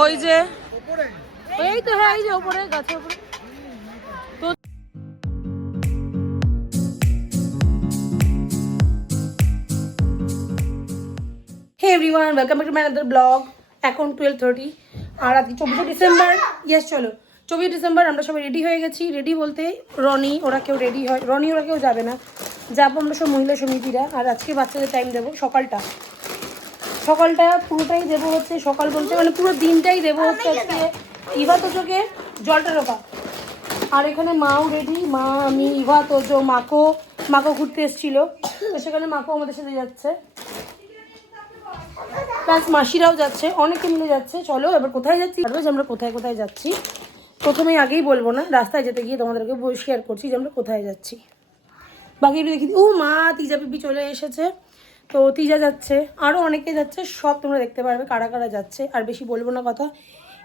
ওই যে। এই তো হ্যাঁ এই যে ওপরে গাছের উপরে। Hey everyone welcome back to my other blog এখন টুয়েলভ থার্টি আর আজকে চব্বিশে ডিসেম্বর ইয়েস চলো। চব্বিশে ডিসেম্বর আমরা সবাই রেডি হয়ে গেছি। রেডি বলতে রনি ওরা কেউ রেডি হয় রনি ওরা কেউ যাবে না। যাব আমরা সব মহিলা সমিতিরা আর আজকে বাচ্চাদের টাইম দেবো সকালটা। সকালটা পুরোটাই দেবো হচ্ছে, সকাল বলতে মানে পুরো দিনটাই দেবো হচ্ছে আজকে। ইভা তোজোকে জলটা রোপা আর এখানে মাও রেডি মা, আমি, ইভা, তোজো, মাকো মাকো ঘুরতে এসেছিল। তো সেখানে মাকো আমাদের সাথে যাচ্ছে। প্লাস মাসিরাও যাচ্ছে, অনেকে মিলে যাচ্ছে। চলো, এবার কোথায় যাচ্ছি? যে আমরা কোথায় কোথায় যাচ্ছি? প্রথমেই আগেই বলব না, রাস্তায় যেতে গিয়ে তোমাদেরকে শেয়ার করছি যে আমরা কোথায় যাচ্ছি। বাকি দেখি ও মা তিজা পিপি চলে এসেছে। তো তিজা যাচ্ছে আরও অনেকে যাচ্ছে, সব তোমরা দেখতে পারবে কারা কারা যাচ্ছে, আর বেশি বলব না কথা।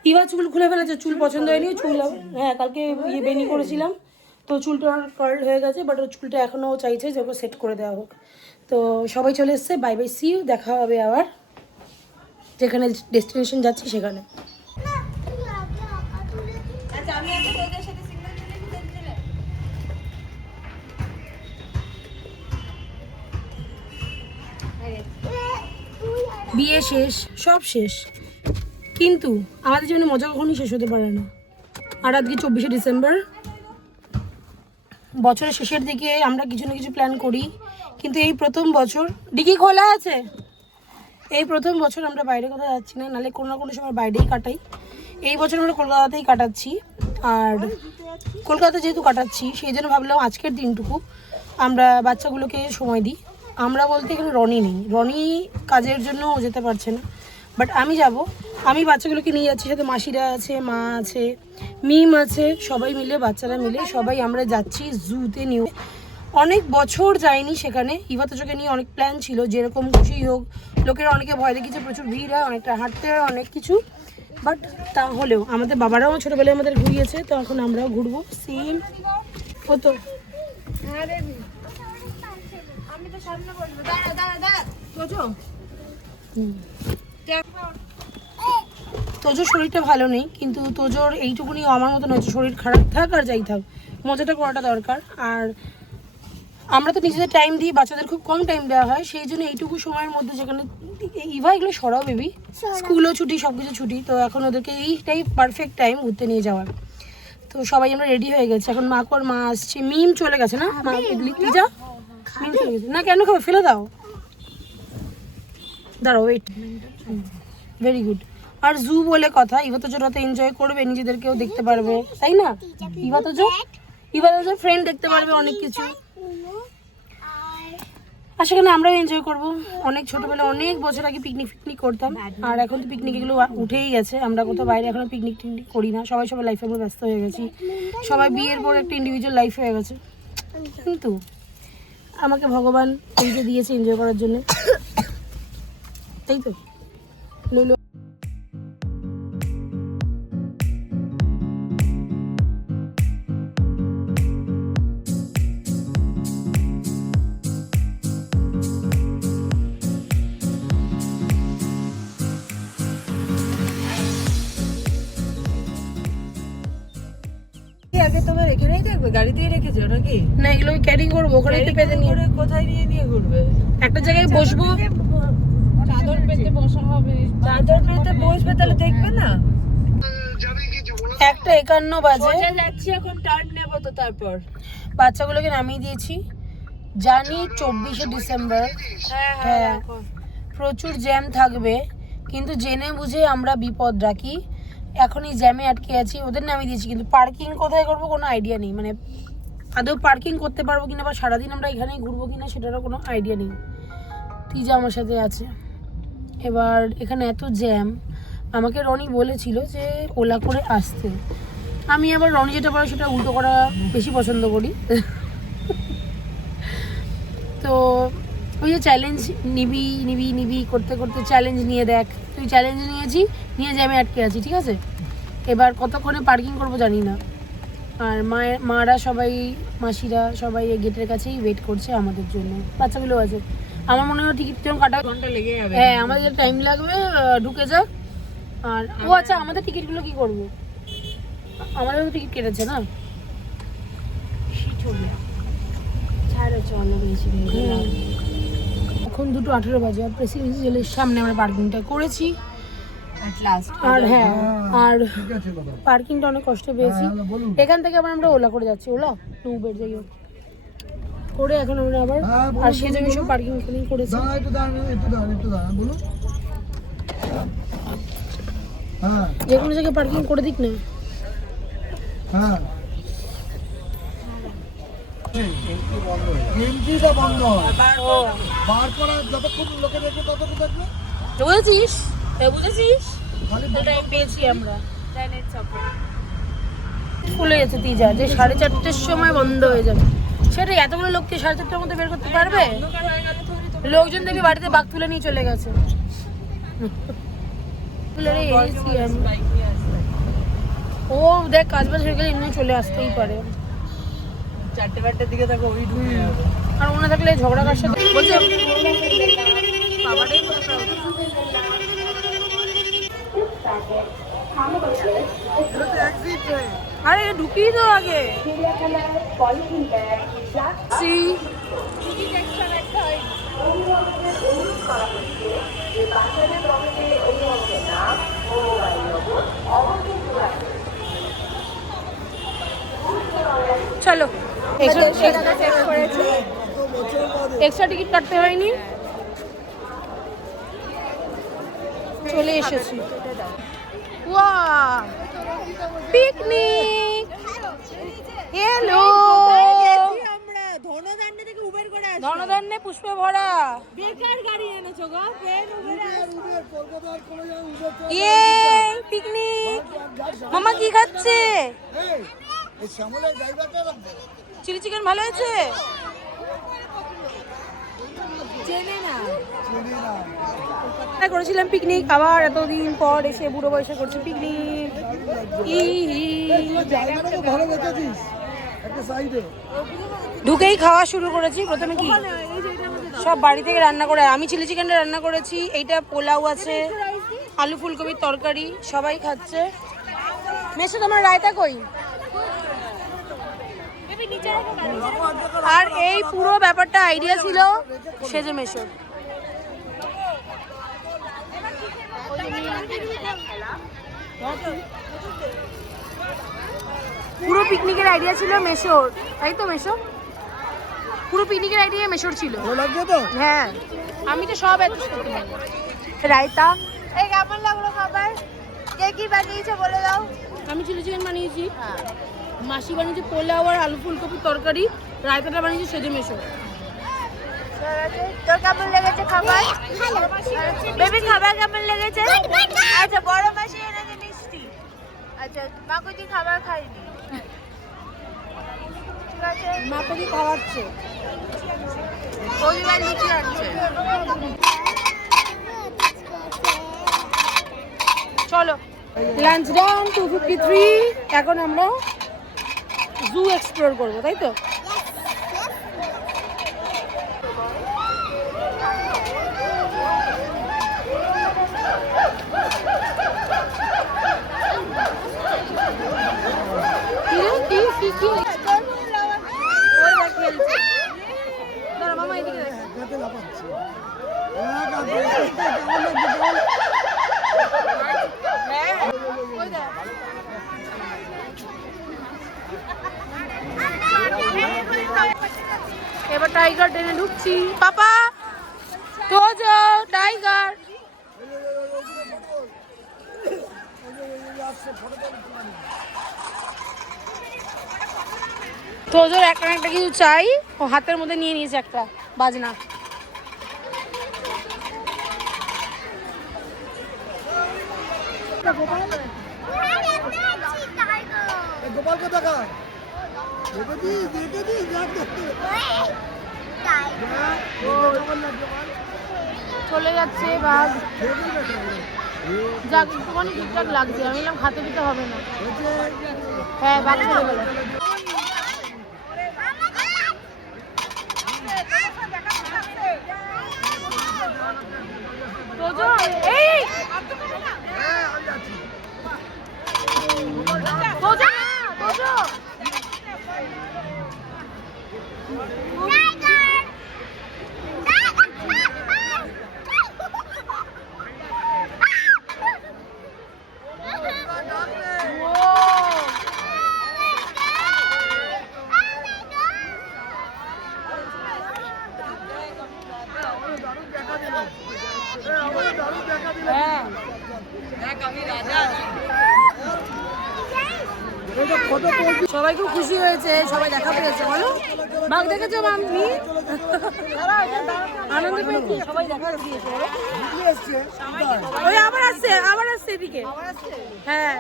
ইবা চুল খুলে ফেলেছে, চুল পছন্দ হয়নি, চুল হ্যাঁ কালকে ইয়ে বেনি করেছিলাম, তো চুলটা কার্ল হয়ে গেছে বাট ওর চুলটা এখনও চাইছে যে ওকে সেট করে দেওয়া হোক। তো সবাই চলে এসছে বাই বাই সি দেখা হবে আবার। যেখানে ডেস্টিনেশন যাচ্ছি সেখানে। শেষ, সব শেষ। কিন্তু আমাদের জন্য মজা কখনই শেষ হতে পারে না। আর আজকে চব্বিশে ডিসেম্বর, বছরের শেষের দিকে আমরা কিছু না কিছু প্ল্যান করি। কিন্তু এই প্রথম বছর, ডিকি খোলা আছে? এই প্রথম বছর আমরা বাইরে কোথাও যাচ্ছি না নাহলে কোনো না কোনো সময় বাইরেই কাটাই। এই বছর আমরা কলকাতাতেই কাটাচ্ছি। আর কলকাতা যেহেতু কাটাচ্ছি, সেই জন্য ভাবলাম আজকের দিনটুকু আমরা বাচ্চাগুলোকে সময় দিই। আমরা বলতে এখানে রনি নেই। রনি কাজের জন্য ও যেতে পারছে না। বাট আমি যাব। আমি বাচ্চাগুলোকে নিয়ে যাচ্ছি। সাথে মাসিরা আছে, মা আছে, মিম আছে, সবাই মিলে, বাচ্চারা মিলে সবাই আমরা যাচ্ছি জুতে নিউ অনেক বছর যায়নি সেখানে। ইভাতোজোকে নিয়ে অনেক প্ল্যান ছিল, যেরকম খুশি হোক। লোকেরা অনেকে ভয় দেখিয়েছে, প্রচুর ভিড় হয়, অনেকটা হাঁটতে হয়, অনেক কিছু। বাট তাহলেও আমাদের বাবারাও ছোটোবেলায় আমাদের ঘুরিয়েছে, তো এখন আমরাও ঘুরবো। সেম হতো তোজোর শরীরটা ভালো নেই কিন্তু তোজোর এইটুকুনি আমার মতন হয়েছে শরীর খারাপ থাক আর যাই থাক। মজাটা করাটা দরকার। আর আমরা তো নিজেদের টাইম দিই বাচ্চাদের খুব কম টাইম দেওয়া হয় সেই জন্য এইটুকু সময়ের মধ্যে যেখানে ইভা এগুলো সরাও বেবি স্কুলও ছুটি সব কিছু ছুটি তো এখন ওদেরকে এইটাই পারফেক্ট টাইম ঘুরতে নিয়ে যাওয়ার তো সবাই আমরা রেডি হয়ে গেছি। এখন মা কর মা আসছে। মিম চলে গেছে না? মা লিজা মিম চলে গেছে না, কেন খাবে? ফেলে দাও। দাঁড়াও ওয়েট ভেরি গুড আর জু বলে কথা, ইভা তো এনজয় করবে, নিজেদেরকেও দেখতে পারবে, তাই না? ইভা তো জো ইভা ফ্রেন্ড দেখতে পারবে অনেক কিছু। আর সেখানে আমরাও এনজয় করব? অনেক ছোটবেলা, অনেক বছর আগে পিকনিক ফিকনিক করতাম। আর এখন তো পিকনিক এগুলো উঠেই গেছে। আমরা কোথাও বাইরে এখনও পিকনিক টিকনিক করি না। সবাই সবাই লাইফে আমরা ব্যস্ত হয়ে গেছি। সবাই বিয়ের পর একটা ইন্ডিভিজুয়াল লাইফ হয়ে গেছে। কিন্তু আমাকে ভগবান দিয়েছে এনজয় করার জন্য। তাই তো? এখানেই থাকবে? গাড়িতেই রেখেছো নাকি? না এগুলো ক্যারি করব ওখানে তো পেতে নিয়ে কোথায় নিয়ে নিয়ে ঘুরবে? একটা জায়গায় বসবো। চাদর পেতে বসা। হবে। চাদর পেতে বসবে তাহলে দেখবে না? একটা একান্ন বাজে। যাচ্ছি এখন টার্ন নেব তো তারপর। বাচ্চাগুলোকে নামিয়ে দিয়েছি। জানি চব্বিশে ডিসেম্বর। হ্যাঁ প্রচুর জ্যাম থাকবে কিন্তু জেনে বুঝে আমরা বিপদ রাখি। এখন এই জ্যামে আটকে আছি, ওদের নামিয়ে দিয়েছি, কিন্তু পার্কিং কোথায় করব কোনো আইডিয়া নেই। মানে আদৌ পার্কিং করতে পারব কিনা বা সারাদিন আমরা এখানেই ঘুরবো কিনা সেটারও কোনো আইডিয়া নেই। তিজা আমার সাথে আছে। এবার এখানে এত জ্যাম, আমাকে রনি বলেছিল যে ওলা করে আসতে। আমি আবার রনি যেটা পারে সেটা উল্টো করা বেশি পছন্দ করি। তো ওই যে চ্যালেঞ্জ নিবি নিবি নিবি, করতে করতে চ্যালেঞ্জ নিয়ে দেখ। তুই চ্যালেঞ্জ নিয়েছি নিয়ে আমি আটকে আছি ঠিক আছে? এবার কতক্ষণে পার্কিং করব জানি না। আর মায়ের মারা সবাই মাসিরা সবাই গেটের কাছেই ওয়েট করছে আমাদের জন্য। বাচ্চাগুলো আছে। আমার মনে হয় টিকিট যখন কাটা ঘণ্টা লেগে যাবে। হ্যাঁ আমাদের টাইম লাগবে ঢুকে যাক। আর ও আচ্ছা আমাদের টিকিটগুলো কি করব? আমাদের তো টিকিট কেটেছে না? এখন দুটো আঠেরো বাজে প্রেসিডেন্সি জেলের সামনে আমরা পার্কিংটা করেছি। আর হ্যাঁ আর আছে দাদা পার্কিংটা অনেক কষ্ট পেয়েছি। হ্যাঁ, এখান থেকে আবার আমরা ওলা করে যাচ্ছি ওলা? টু উবের যাই হোক। করে এখন আমরা আবার হ্যাঁ, আর সে বলুন, সব পার্কিং এখানেই করেছি। দাঁড়া একটু দাঁড়ান একটু দাঁড়ান একটু দাঁড়ান বলুন। হ্যাঁ। যে কোনো জায়গায় পার্কিং করে দিক না। হ্যাঁ। বন্ধ হয়। বার করা যতক্ষণ লোকে দেখবে ততক্ষণ দেখবে। বুঝেছিস বুঝেছিস? টাইম পেয়েছি আমরা। খুলে গেছে তিজা যে সাড়ে চারটের সময় বন্ধ হয়ে যাবে। সেটা এতগুলো লোককে সাড়ে চারটের মধ্যে বের করতে পারবে? লোকজন দেখবি বাড়িতে বাঘ তুলে নিয়ে চলে গেছে। ও দেখ কাজ বাজ হয়ে গেলে এমনি চলে আসতেই পারে। চারটে পাঁচটার দিকে দেখো ওই ঢুকে আর ওনা থাকলে ঝগড়া কার সাথে? আরে ঢুকিয়ে তো আগে। সি চলো এক্সট্রা টিকিট কাটতে হয়নি। চলে এসেছি। পিকনিক। হ্যালো আমরা ধনদান্ডে থেকে উবের করে আসি ধনধান্যে পুষ্পে ভরা। বেকার গাড়ি এনেছো গো ট্রেন উবেরে উবের কলকাতার কোনো জায়গায় উবের তো- ইয়ে পিকনিক। মামা কি খাচ্ছে? চিলি চিকেন ভালো হয়েছে? চেনে না। চিনি না। আমরা করেছিলাম পিকনিক আবার এতদিন পর এসে বুড়ো বয়সে করছি পিকনিক ঢুকেই খাওয়া শুরু করেছি, প্রথমে কি? সব বাড়ি থেকে রান্না করে, আমি চিলি চিকেনটা রান্না করেছি, এইটা পোলাও আছে, আলু ফুলকপির তরকারি, সবাই খাচ্ছে। মেসে, তোমার রায়তা কই? আর এই পুরো ব্যাপারটা আইডিয়া ছিল সেজে মেশোর পুরো পিকনিকের আইডিয়া ছিল মেশোর। তাই তো মেশো? পুরো পিকনিকের আইডিয়া মেশোর ছিল। ভালো লাগছে তো? হ্যাঁ। আমি তো সব এত করতে পারি রায়তা। এই কেমন লাগল খাবার? কে কি বানিয়েছে বলে দাও। আমি চিলি চিকেন বানিয়েছি। মাসি বানিয়েছে পোলাও আর আলু ফুলকপির তরকারি। রায়তাটা বানিয়েছে সেজে মেশো। তোর কেমন লেগেছে খাবার? বেবি খাবার কেমন লেগেছে? আচ্ছা বড় মাসি এনেছে মিষ্টি? আচ্ছা মাকুজি খাবার খাইনি ঠিক আছে? মাপেদি খাওয়াচ্ছে? পরিবার চলো। Lunch down two fifty three এখন আমরা জু এক্সপ্লোর করব তাই তো কি রে? কি কি কি ওই দেখ খেলছে। দাঁড়া, মামা এদিকে দেখ। একাতে লাফাচ্ছে এক হাতে, কেমন লাগছে বল? ওই দেখ। এবার টাইগার ট্রেনে ঢুকছি পাপা তোজো টাইগার তোজোর একটা একটা কিছু চাই ও হাতের মধ্যে নিয়ে নিয়েছে একটা বাজনা? চলে যাচ্ছে বাঘ? যাক একটুখানি ঠিকঠাক লাগছে। আমি বললাম খাতে দিতে হবে না। হ্যাঁ বাঘ চলে গেল তোজো এই হ্যাঁ, আমি সবাই খুব খুশি হয়েছে সবাই দেখা পেয়েছে বলো। বাঘ দেখেছ মাম্মি আনন্দ পেয়েছি? সবাই দেখা পেয়েছে ওই আবার আসছে আবার আসছে এদিকে। হ্যাঁ।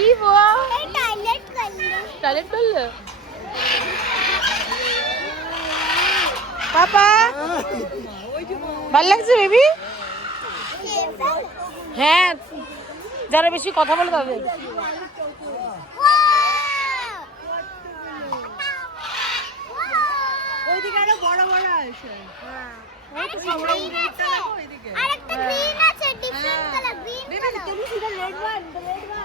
ইভো টয়লেট করল পাপা? ভালো লাগছে বেবি? হ্যাঁ যারা বেশি কথা বলে তাদের। ওইদিকে আরও বড় বড় আছে। আরেকটা গ্রিন আছে ডিফারেন্ট কালার গ্রিন কালার তুমি শুধু রেড ওয়ান রেড ওয়ান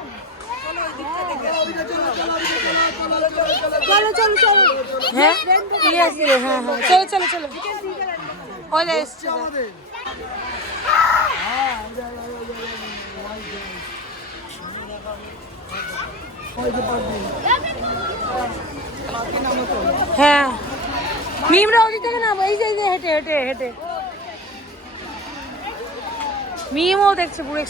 চলো চলো চলো হ্যাঁ? ঠিক আছে হ্যাঁ হ্যাঁ। চলো চলো চলো। ওই এসছে হ্যাঁ। মিমরা ওদিক থেকে না এই যে হেঁটে হেঁটে হেঁটে। মিমও দেখছে পুরো।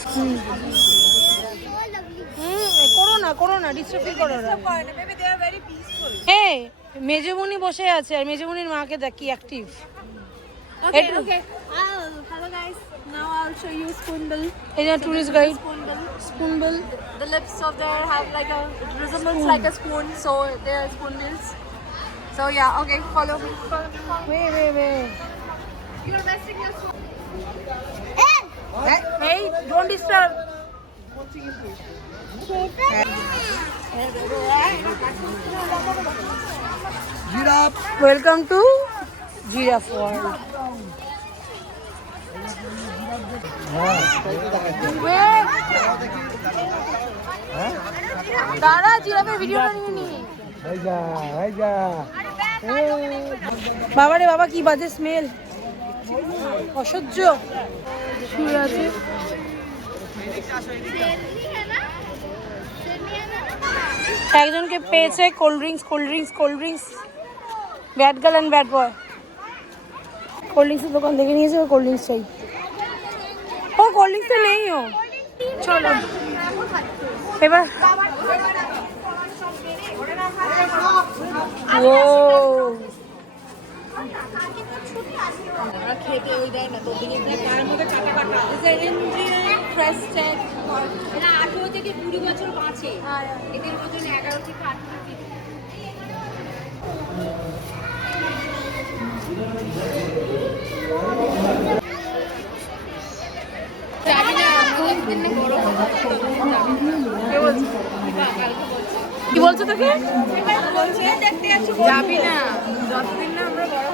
না করো না ডিস্টার্ব করো না হ্যাঁ মেজমুনি বসে আছে আর মেজমুনির মাকে দেখ কি active Okay, okay. I'll, hello guys. Now I'll show you spoonbill. এই যে tourist guide Spoonbill. Spoonbill The lips of there have like a it resembles like a spoon, so they are spoonbills. So yeah, okay, follow me. Follow me. Follow me. ওয়ে ওয়ে ওয়ে You're messing your spoon. এই don't disturb giraffe. Welcome to giraffe world জিরাফের ভিডিওটা নিয়ে বাবা রে বাবা কি বাজে স্মেল অসহ্য। শুয়ে আছে। একজনকে পেয়েছে cold drinks cold drinks cold drinks bad girl and bad boy cold ড্রিঙ্কসের দোকান থেকে নিয়েছে কোল্ড ড্রিঙ্কস চাই ও কোল্ড ড্রিঙ্কস তো নেই ও চলো এবার ও এটা আঠেরো থেকে কুড়ি বছর বাঁচে। এদের ওজন এগারো থেকে আঠেরো কি। বলছো তোকে? যাবি না। যতদিন না আমরা বড়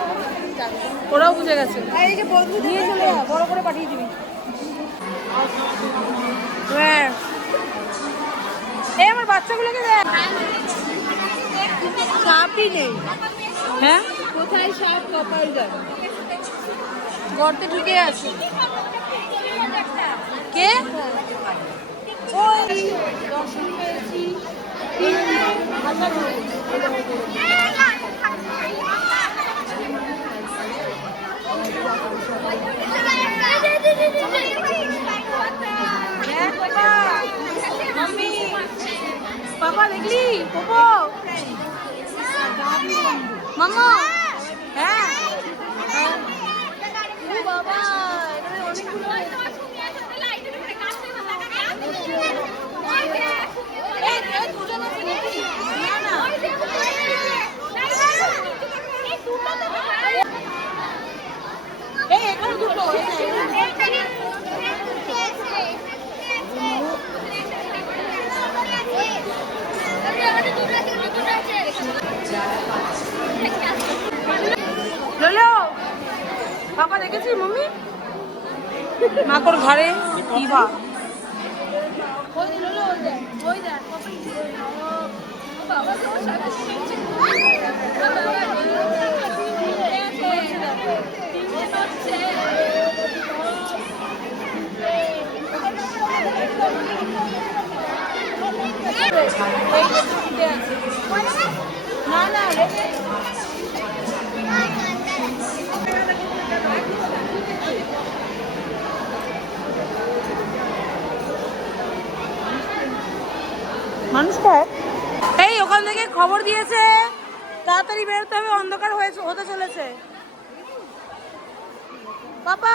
ওরাও বুঝে গেছে। নিয়ে চলে বড় করে পাঠিয়ে দিবি। হ্যাঁ। এই আমার বাচ্চাগুলোকে দেখ। সাপই নেই। হ্যাঁ? কোথায় সাপ? কপাল যাবে গর্তে ঢুকে আছে। কে? ওই দর্শন পেয়েছি মাম্মি পাপা দেখলি? পোপো মামা? হ্যাঁ। বাবা অনেকগুলো এই, এই দুজন আছে নাকি? না, না। এই, এখানে দুটো, এই যে, লোলো পাপা দেখেছি মম্মি? মাকড় আছে না না রেখে এই, ওখান থেকে খবর দিয়েছে। তাড়াতাড়ি বেরোতে হবে, অন্ধকার হয়েছে হতে চলেছে। বাবা!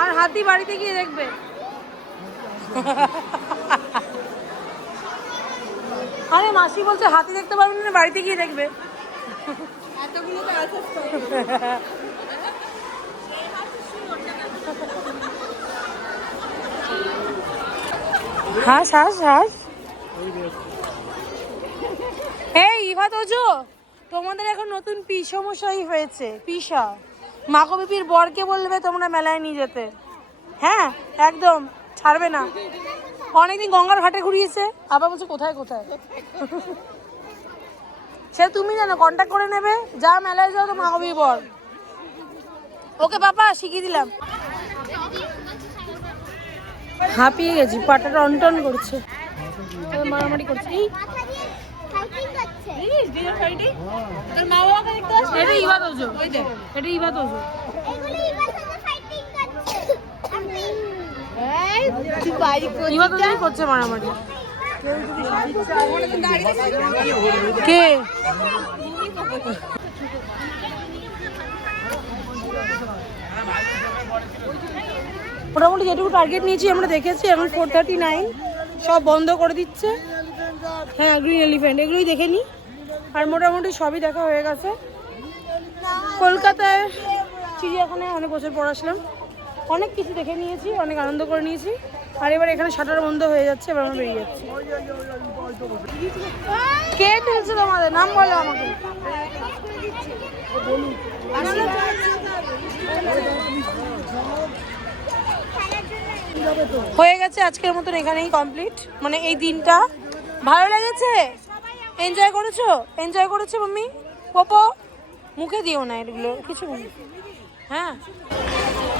আর হাতি বাড়িতে গিয়ে দেখবে। আরে মাসি বলছে হাতি দেখতে পারবেন না বাড়িতে গিয়ে দেখবে। হাস হাস হাস। এই ইভা তোজো তোমাদের এখন নতুন পিসমশাই হয়েছে পিসা। মাকো বিপির বরকে বলবে তোমরা মেলায় নিয়ে যেতে। হ্যাঁ একদম। ছাড়বে না অনেকদিন গঙ্গার ঘাটে ঘুরিয়েছে আবার বলছে কোথায় কোথায় সে তুমি জানো কন্ট্যাক্ট করে নেবে যা মেলায় যাও তো বিপির বর ওকে বাবা শিখিয়ে দিলাম হাঁপিয়ে গেছি পাটা টন টন করছে মারামারি করছে এই এটা তোজো এটা তোজো এগুলো এবার সাথে ফাইটিং করছে আমি কে মোটামুটি যেটুকু টার্গেট নিয়েছি, আমরা দেখেছি, এখন ফোর থার্টি নাইন সব বন্ধ করে দিচ্ছে। হ্যাঁ গ্রিন এলিফ্যান্ট এগুলোই দেখে নিই আর মোটামুটি সবই দেখা হয়ে গেছে। কলকাতায় চিড়িয়াখানায় অনেক বছর পর আসলাম অনেক কিছু দেখে নিয়েছি, অনেক আনন্দ করে নিয়েছি। আর এবার এখানে শাটার বন্ধ হয়ে যাচ্ছে, এবার আমরা বেরিয়ে যাচ্ছি। কে তুলছে তোমাদের? নাম বলো আমাকে। হয়ে গেছে আজকের মতন এখানেই কমপ্লিট মানে এই দিনটা। ভালো লেগেছে? এনজয় করেছ? এনজয় করেছ, মাম্মি? পপো? মুখে দিও না এগুলো, কিছু হ্যাঁ?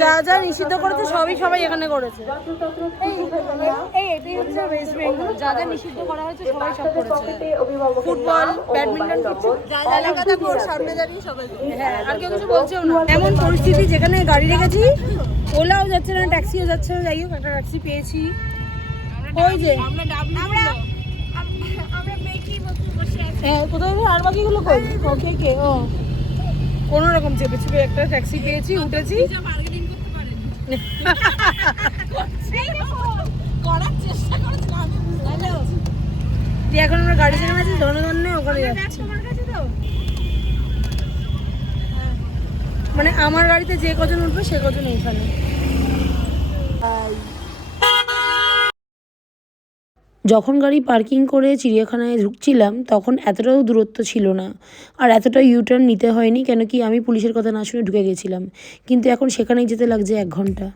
যা যা নিষিদ্ধ করেছে সবই সবাই এখানে করেছে। এই এই এটাই হচ্ছে ওয়েস্ট বেঙ্গল যা যা নিষিদ্ধ করা হয়েছে সবাই সব করেছে। ফুটবল ব্যাডমিন্টন সামনে দাঁড়িয়ে সবাই হ্যাঁ আর কেউ কিছু বলছেও না। এমন পরিস্থিতি যেখানে গাড়ি রেখেছি ওলাও যাচ্ছে না ট্যাক্সিও যাচ্ছে না যাই হোক একটা ট্যাক্সি পেয়েছি। ওই যে হ্যাঁ কোথায়? আর বাকিগুলো কই? ওকে কে? ও। কোনো রকম চেপে চেপে একটা ট্যাক্সি পেয়েছি উঠেছি। দিয়ে এখন আমরা গাড়ি চেনে আছি ধনধন্য ওখানে যাচ্ছি। মানে আমার গাড়িতে যে কজন উঠবে সে কজন ওখানে। যখন গাড়ি পার্কিং করে চিড়িয়াখানায় ঢুকছিলাম, তখন এতটাও দূরত্ব ছিল না। আর এতটা ইউটার্ন নিতে হয়নি কেন কি আমি পুলিশের কথা না শুনে ঢুকে গেছিলাম। কিন্তু এখন সেখানেই যেতে লাগছে এক ঘণ্টা।